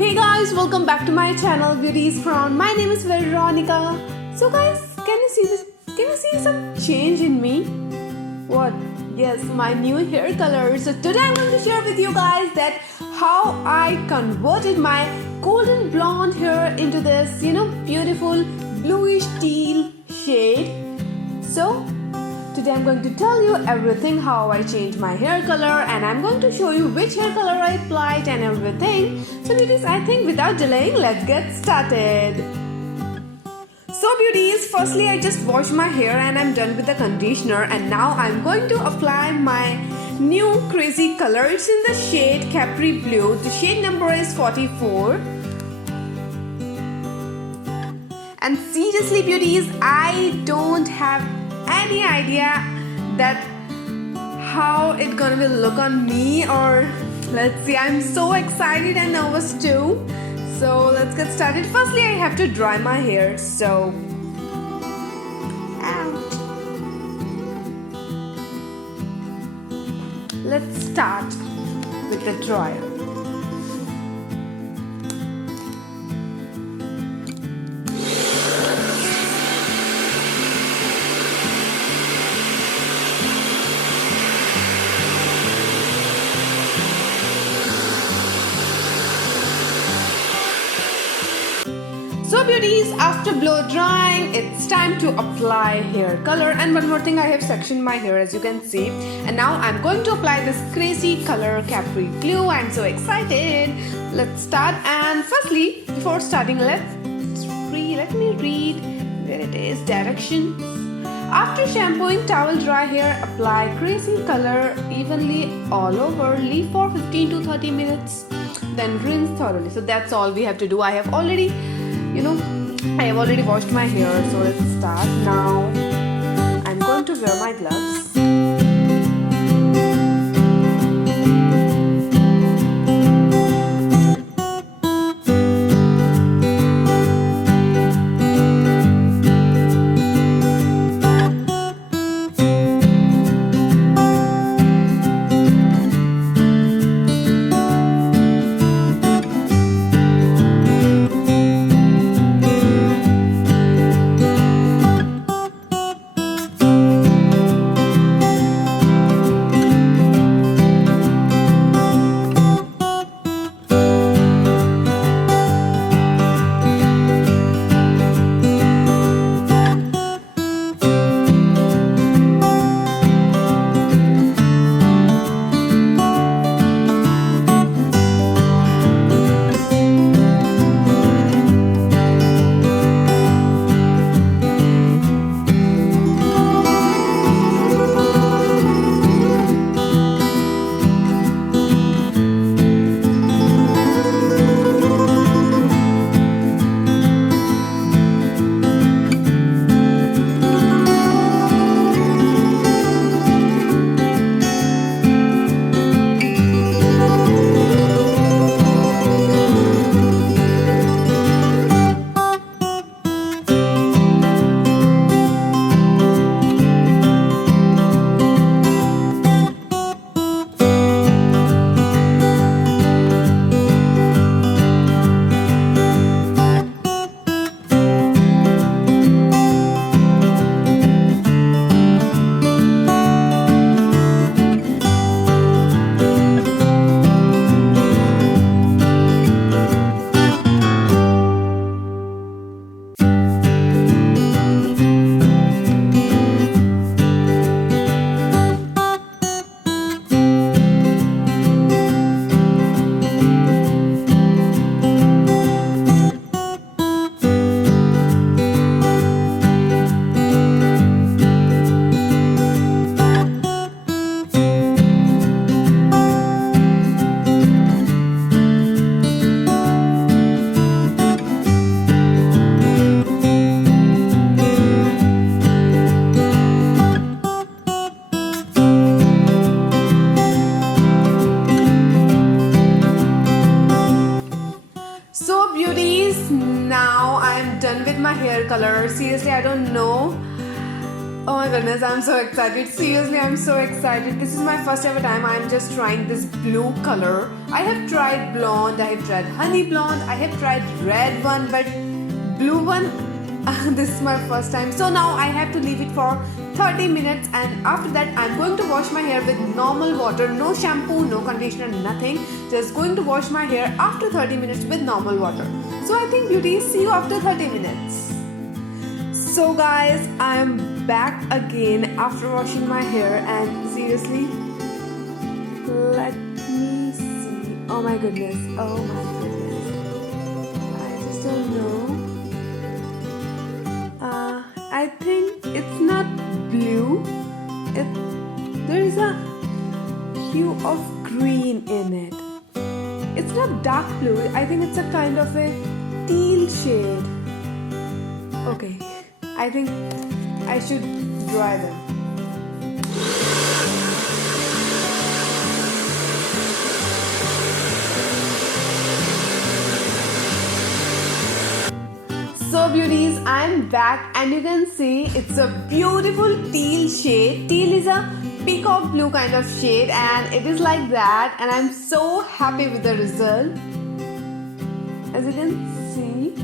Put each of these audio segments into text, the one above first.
Hey guys, welcome back to my channel Beauties from. My name is Veronica. So guys, can you see this? Can you see some change in me? What? Yes, my new hair color. So today I'm going to share with you guys that how I converted my golden blonde hair into this, beautiful bluish teal shade. So today I'm going to tell you everything how I changed my hair color, and I'm going to show you which hair color I applied and everything. So beauties, I think without delaying, let's get started. So beauties, firstly I just washed my hair and I'm done with the conditioner, and now I'm going to apply my new Crazycolor. It's in the shade Capri Blue. The shade number is 44. And seriously beauties, I don't have any idea that how it gonna be look on me, or let's see, I'm so excited and nervous too. So let's get started. Firstly I have to dry my hair, so ouch. Let's start with the dryer. So beauties, after blow drying, it's time to apply hair color. And one more thing, I have sectioned my hair as you can see. And now I'm going to apply this Crazycolor Capri Blue. I'm so excited. Let's start. And firstly, before starting, let me read where it is, directions. After shampooing towel dry hair, apply Crazycolor evenly all over. Leave for 15 to 30 minutes. Then rinse thoroughly. So that's all we have to do. I have already washed my hair, so let's start. Now I'm going to wear my gloves. So beauties, now I'm done with my hair color. Seriously, I don't know Oh my goodness, I'm so excited. Seriously, I'm so excited. This is my first ever time I'm just trying this blue color. I have tried blonde, I have tried honey blonde, I have tried red one, but blue one, this is my first time. So now I have to leave it for 30 minutes, and after that I'm going to wash my hair with normal water. No shampoo, no conditioner, nothing. Just going to wash my hair after 30 minutes with normal water. So I think beauties, see you after 30 minutes. So guys, I'm back again after washing my hair, and seriously, let me see. Oh my goodness, oh my goodness. I just don't know. I think it's not blue. There is a hue of green in it. It's not dark blue. I think it's a kind of a teal shade. Okay. I think I should dry them. So beauties, I'm back and you can see it's a beautiful teal shade. Teal is a peacock blue kind of shade and it is like that, and I'm so happy with the result. As you can see,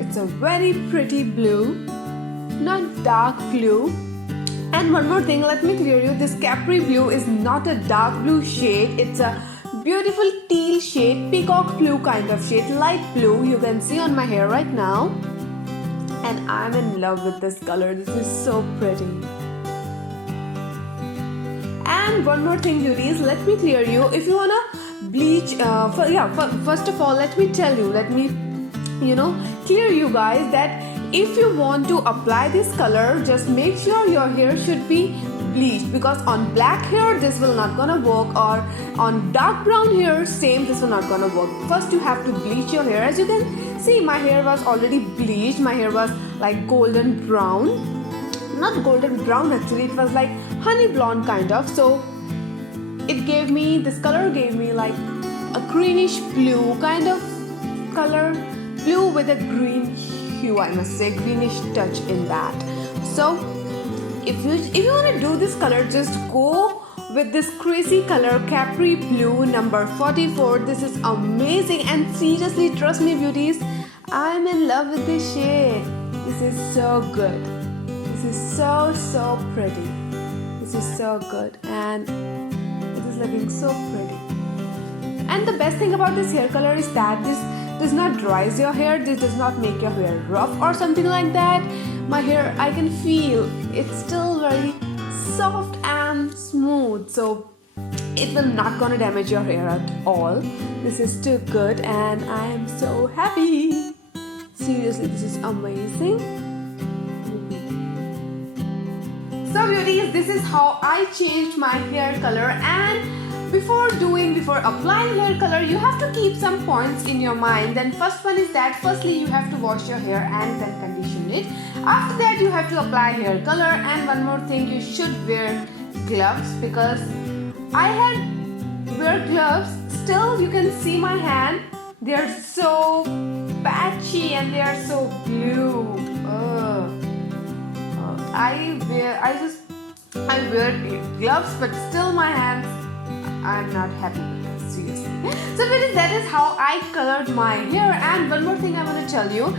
it's a very pretty blue, not dark blue. And one more thing, let me clear you, this Capri blue is not a dark blue shade. It's a beautiful teal shade, peacock blue kind of shade, light blue. You can see on my hair right now. And I'm in love with this color. This is so pretty. And one more thing beauties, let me clear you, if you wanna bleach, first of all let me tell you, clear you guys that if you want to apply this color, just make sure your hair should be bleached, because on black hair this will not gonna work, or on dark brown hair same, this will not gonna work. First you have to bleach your hair. As you can see, my hair was already bleached. My hair was like golden brown, not golden brown actually, it was like honey blonde kind of. So it gave me, this color gave me like a greenish blue kind of color, blue with a green hue, I must say, greenish touch in that. So if you want to do this color, just go with this Crazycolor Capri Blue number 44. This is amazing, and seriously, trust me beauties, I'm in love with this shade. This is so good. This is so pretty. This is so good, and it is looking so pretty. And the best thing about this hair color is that this does not dries your hair. This does not make your hair rough or something like that. My hair, I can feel it's still very soft and smooth, so it will not gonna damage your hair at all. This is too good, and I am so happy. Seriously, this is amazing. So beauties, this is how I changed my hair color. And before applying hair color, you have to keep some points in your mind. Then first one is that firstly you have to wash your hair and then condition it. After that you have to apply hair color, and one more thing, you should wear gloves, because I had wear gloves. Still you can see my hand, they are so patchy and they are so blue. I wear gloves, but still my hands, I'm not happy with this, seriously. So that is how I colored my hair. And one more thing I want to tell you,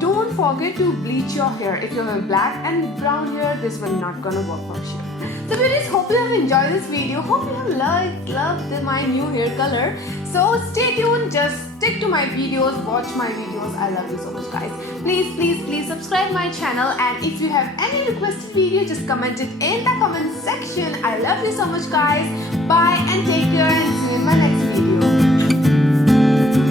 don't forget to bleach your hair. If you have black and brown hair, this will not gonna work for sure. So beauties, hope you have enjoyed this video. Hope you have loved my new hair color. So stay tuned, just stick to my videos, watch my videos. I love you so much guys. Please subscribe my channel, and if you have any requested video, just comment it in the comment section. I love you so much guys. Bye and take care, and see you in my next video.